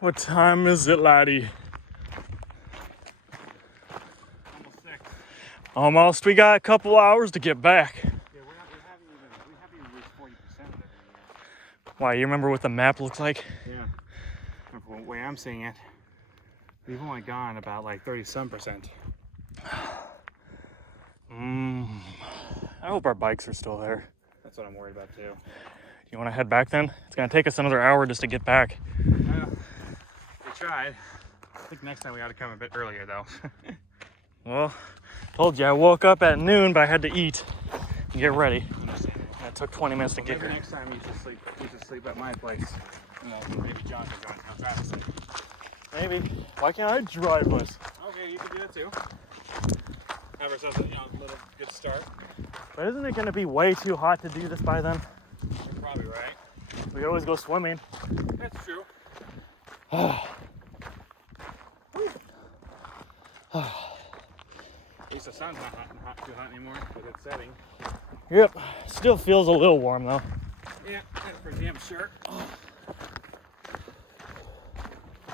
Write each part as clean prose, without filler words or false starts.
What time is it, laddie? Almost 6. Almost. We got a couple hours to get back. Yeah, we haven't even reached 40% of it yet. Why, you remember what the map looks like? Yeah. The way I'm seeing it, we've only gone about like 30-some%. I hope our bikes are still there. That's what I'm worried about too. You want to head back then? It's going to take us another hour just to get back. We tried. I think next time we ought to come a bit earlier though. Well, told you I woke up at noon, but I had to eat and get ready. And it took 20 minutes to get Maybe here. next time you should sleep at my place. Maybe John can go and tell Travis. Maybe. Why can't I drive us? Okay, you can do that too. Have ourselves a little good start. But isn't it going to be way too hot to do this by then? You're probably right. We always go swimming. That's true. At least the sun's not too hot anymore with its setting. Yep. Still feels a little warm though. Yeah, that's for damn sure.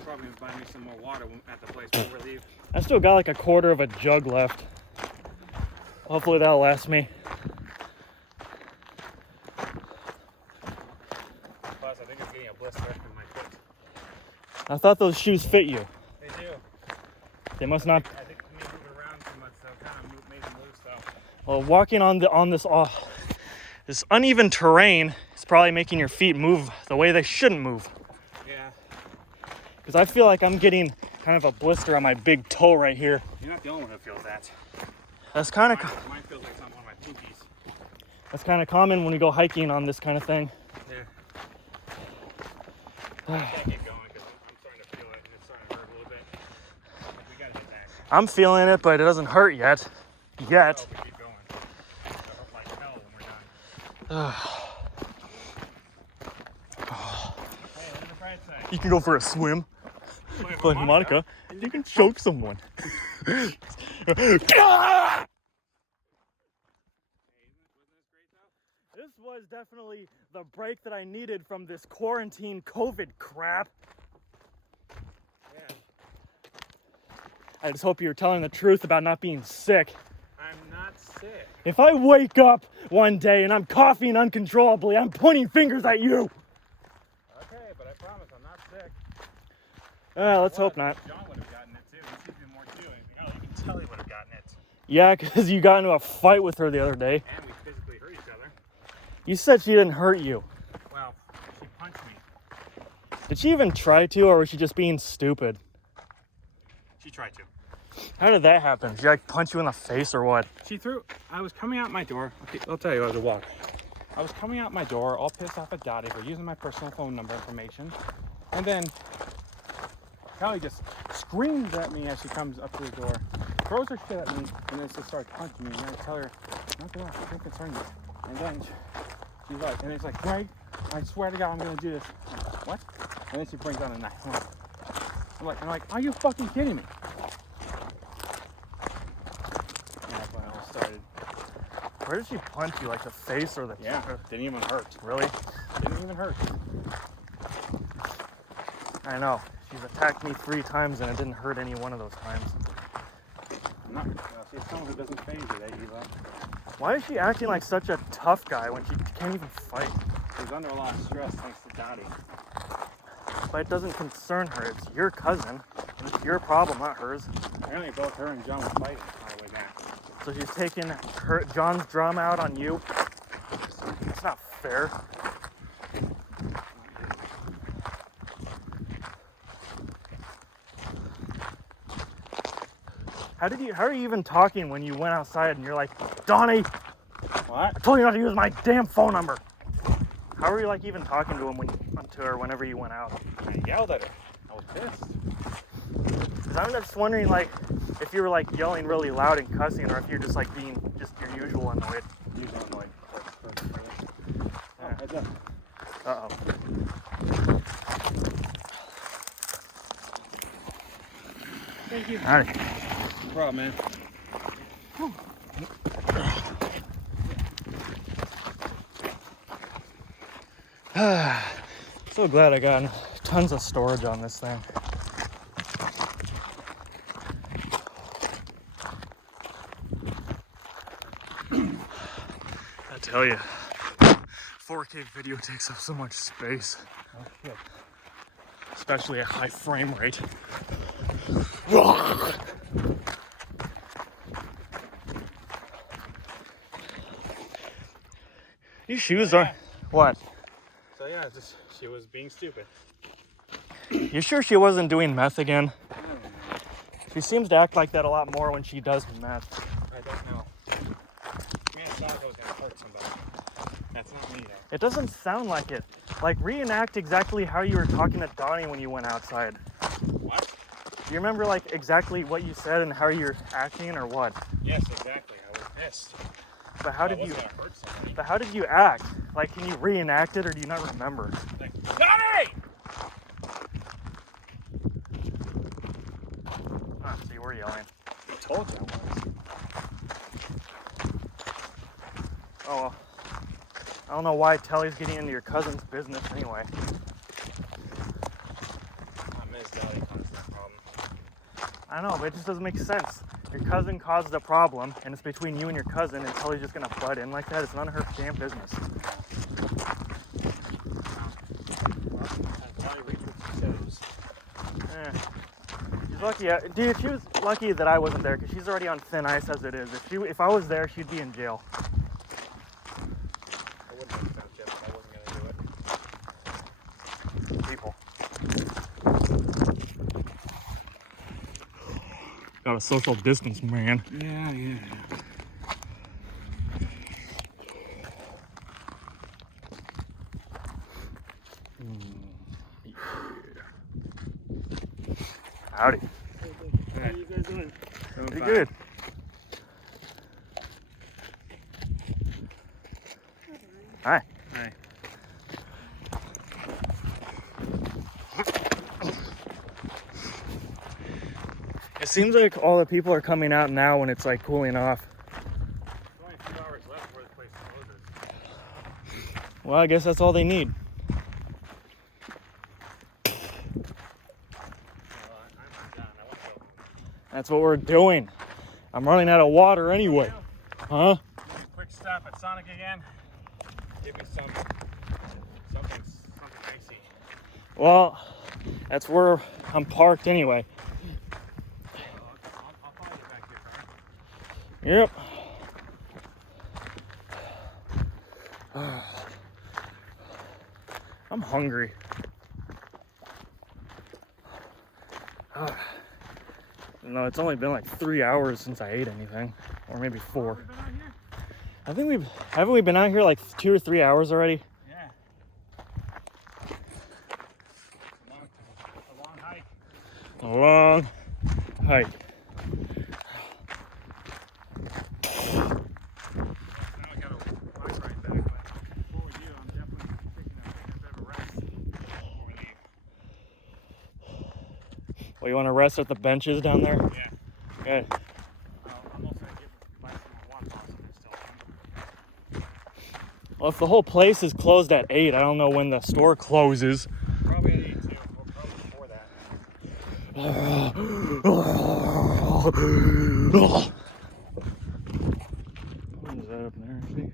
Probably buy me some more water at the place before we leave. I still got like a quarter of a jug left. Hopefully that'll last me. Plus, I think I'm getting a blister in my foot. I thought those shoes fit you. They do. They must not. I think me moving around too much, so kind of made them loose though. Well, walking on this uneven terrain is probably making your feet move the way they shouldn't move. Yeah. Because I feel like I'm getting kind of a blister on my big toe right here. You're not the only one who feels that. That's kind of Mine feels like something on my pinkies. that's kind of common when we go hiking on this kind of thing. Yeah. I can't get going because I'm starting to feel it and it's starting to hurt a little bit. We gotta get back. I'm feeling it, but it doesn't hurt yet. Yet. Oh, we keep going. It'll hurt like hell when we're done. Hey, look at the bright side. You can go for a swim. Play Play harmonica, and you can choke someone. Wasn't this great though? This was definitely the break that I needed from this quarantine COVID crap. Yeah. I just hope you're telling the truth about not being sick. I'm not sick. If I wake up one day and I'm coughing uncontrollably, I'm pointing fingers at you. Okay, but I promise I'm not sick. Let's hope not. John would have gotten it too. He seems to be more too. You can tell he would have gotten it. Yeah, because you got into a fight with her the other day. And we physically hurt each other. You said she didn't hurt you. Well, she punched me. Did she even try to, or was she just being stupid? She tried to. How did that happen? Did she like punch you in the face or what? She threw. I was coming out my door. Okay, I'll tell you as I walk. I was coming out my door, all pissed off at Dottie for using my personal phone number information, and then Callie just screams at me as she comes up to the door, throws her shit at me, and then just starts punching me. And I tell her, nothing else. Don't concern you. And then she's like, and it's like, Greg, I swear to God, I'm gonna do this. I'm like, what? And then she brings out a knife. I'm like, are you fucking kidding me? And that's when it all started. Where did she punch you? Like the face or the... Yeah, didn't even hurt. Really? Didn't even hurt. I know. She's attacked me 3 times and it didn't hurt any one of those times. I'm not. She's someone who doesn't phase you, that Eva. Why is she acting like such a tough guy when she can't even fight? She's under a lot of stress thanks to Dottie. But it doesn't concern her. It's your cousin. And it's your problem, not hers. Apparently both her and John were fighting on the way back. So she's taking John's drama out on you. It's not fair. How are you even talking when you went outside and you're like, Donnie, What? I told you not to use my damn phone number. How are you like even talking to her whenever you went out? I yelled at her. I was pissed. Because I'm just wondering like if you were like yelling really loud and cussing, or if you're just like being just your usual annoyed. Usually annoyed. Yeah. Heads up. Uh-oh. Thank you. All right. No problem, man. So glad I got tons of storage on this thing. I tell you, 4K video takes up so much space. Oh, shit. Especially at high frame rate. These shoes are... What? So yeah, just she was being stupid. You sure she wasn't doing meth again? She seems to act like that a lot more when she does meth. I don't know. Me, I thought I was gonna hurt somebody. That's not me though. It doesn't sound like it. Like, reenact exactly how you were talking to Donnie when you went outside. What? Do you remember, like, exactly what you said and how you're acting, or what? Yes, exactly. I was pissed. But how did I you... wasn't gonna hurt somebody. But how did you act? Like, can you reenact it, or do you not remember? Like, Donnie! Ah, see, we're yelling. I told you I was. Oh, well. I don't know why Telly's getting into your cousin's business anyway. Not Miss Deli caused that problem. I know, but it just doesn't make sense. Your cousin caused the problem, and it's between you and your cousin, and Telly's just gonna butt in like that. It's none of her damn business. Well, I probably reached what she chose. She's lucky, dude. She was lucky that I wasn't there, because she's already on thin ice as it is. If I was there, she'd be in jail. I wouldn't have stopped yet, but I wasn't gonna do it. People. Got a social distance, man. Yeah, yeah. Howdy. How are you guys doing? Pretty good. Hi. Hi. It seems like all the people are coming out now when it's like cooling off. There's only a few hours left before the place closes. Well, I guess that's all they need. I'm done. I want to go home. That's what we're doing. I'm running out of water anyway. Huh? Quick stop at Sonic again. Give me something icy. Well, that's where I'm parked anyway. I'll follow you back here, Yep. I'm hungry. No, it's only been like 3 hours since I ate anything, or maybe 4. Been out here? I think haven't we been out here like 2 or 3 hours already? Yeah. A long hike. A long hike. Now I gotta walk right back, but before we do, I'm definitely taking a bit of a rest before we leave. Well, you want to rest at the benches down there? Yeah. Okay. I'm also gonna buy some water bottles if they're still on. Well, if the whole place is closed at 8, I don't know when the store closes. Probably at 8 too, or probably before that. What is that up there? See?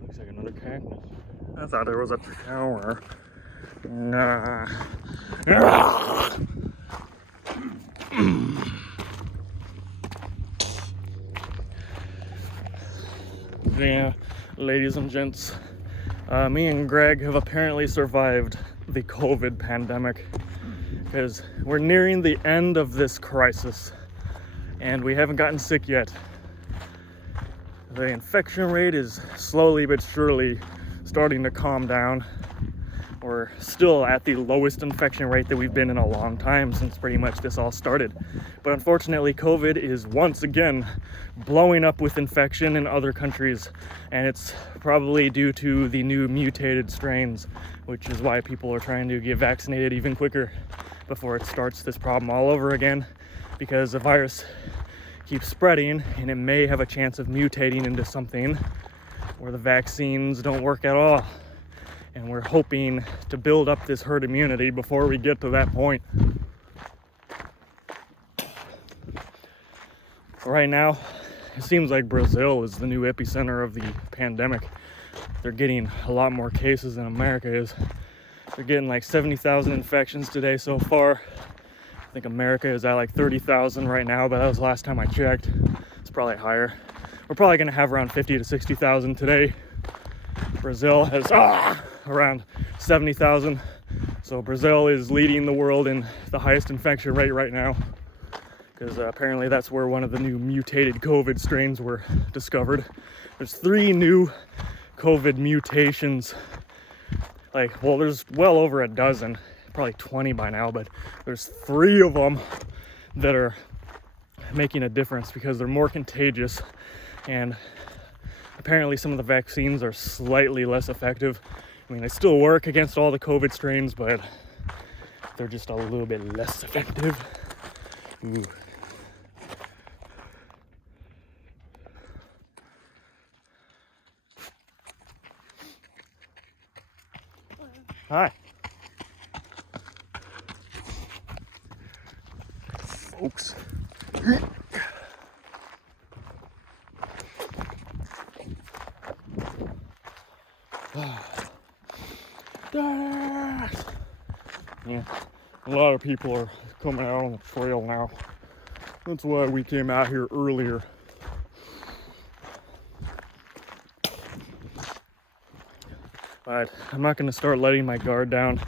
Looks like another cactus. I thought there was a tower. Nah. Yeah, ladies and gents, me and Greg have apparently survived the COVID pandemic because we're nearing the end of this crisis and we haven't gotten sick yet. The infection rate is slowly but surely starting to calm down. We're still at the lowest infection rate that we've been in a long time since pretty much this all started. But unfortunately, COVID is once again blowing up with infection in other countries, and it's probably due to the new mutated strains, which is why people are trying to get vaccinated even quicker before it starts this problem all over again, because the virus keeps spreading and it may have a chance of mutating into something where the vaccines don't work at all. and we're hoping to build up this herd immunity before we get to that point. Right now, it seems like Brazil is the new epicenter of the pandemic. They're getting a lot more cases than America is. They're getting like 70,000 infections today so far. I think America is at like 30,000 right now, but that was the last time I checked. It's probably higher. We're probably gonna have around 50 to 60,000 today. Brazil has around 70,000. So Brazil is leading the world in the highest infection rate right now, because apparently that's where one of the new mutated COVID strains were discovered. There's 3 new COVID mutations. There's well over a dozen, probably 20 by now, but there's 3 of them that are making a difference because they're more contagious, and apparently some of the vaccines are slightly less effective. I mean, they still work against all the COVID strains, but they're just a little bit less effective. Ooh. Hi. Folks. Yeah, a lot of people are coming out on the trail now. That's why we came out here earlier. But I'm not going to start letting my guard down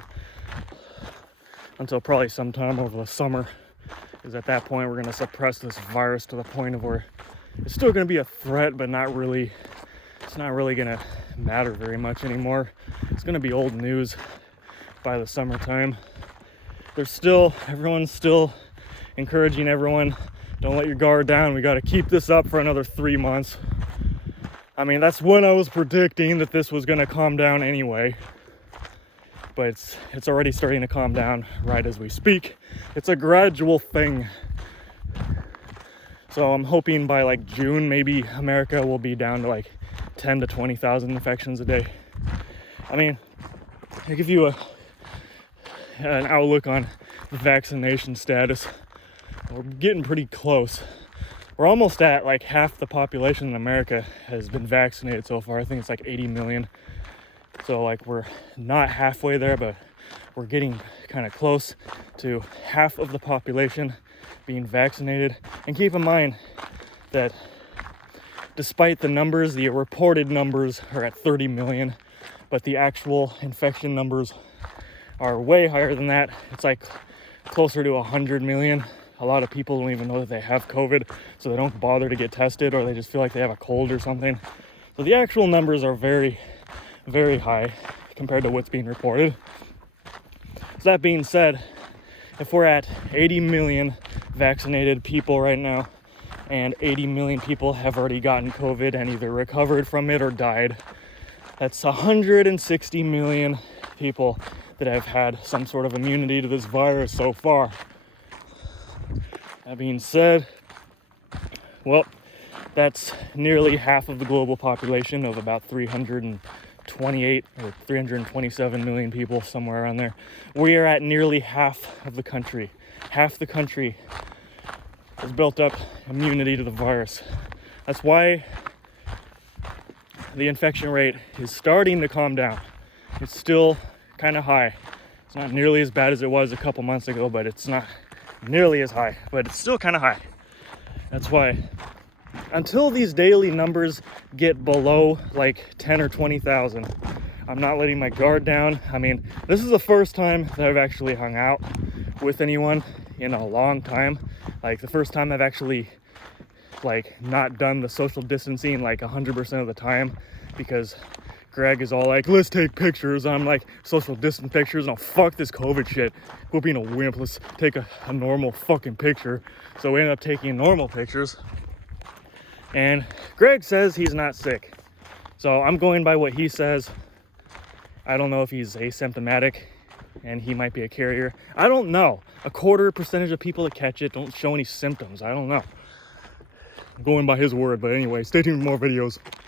until probably sometime over the summer, because at that point we're going to suppress this virus to the point of where it's still going to be a threat, but not really. It's not really going to matter very much anymore. It's going to be old news by the summertime. Everyone's still encouraging everyone, don't let your guard down. We got to keep this up for another 3 months. I mean, that's when I was predicting that this was going to calm down anyway. But it's already starting to calm down right as we speak. It's a gradual thing. So I'm hoping by like June, maybe America will be down to like 10 to 20,000 infections a day. I mean, I give you an outlook on the vaccination status. We're getting pretty close. We're almost at like half the population in America has been vaccinated so far. I think it's like 80 million. So like we're not halfway there, but we're getting kind of close to half of the population being vaccinated. And keep in mind that despite the numbers, the reported numbers are at 30 million, but the actual infection numbers are way higher than that. It's like closer to 100 million. A lot of people don't even know that they have COVID, so they don't bother to get tested, or they just feel like they have a cold or something. So the actual numbers are very, very high compared to what's being reported. So that being said, if we're at 80 million vaccinated people right now, and 80 million people have already gotten COVID and either recovered from it or died, that's 160 million people that have had some sort of immunity to this virus so far. That being said, well, that's nearly half of the global population of about 328 or 327 million people, somewhere around there. We are at nearly half of the country. Half the country has built up immunity to the virus. That's why the infection rate is starting to calm down. It's still kind of high. It's not nearly as bad as it was a couple months ago, but it's not nearly as high, but it's still kind of high. That's why until these daily numbers get below like 10 or 20,000, I'm not letting my guard down. I mean, this is the first time that I've actually hung out with anyone in a long time. Like the first time I've actually like not done the social distancing like 100% of the time, because Greg is all like, let's take pictures. I'm like, social distance pictures? No, fuck this COVID shit. Quit being a wimp. Let's take a normal fucking picture. So we ended up taking normal pictures. And Greg says he's not sick. So I'm going by what he says. I don't know if he's asymptomatic and he might be a carrier. I don't know. 25% of people that catch it don't show any symptoms. I don't know. I'm going by his word. But anyway, stay tuned for more videos.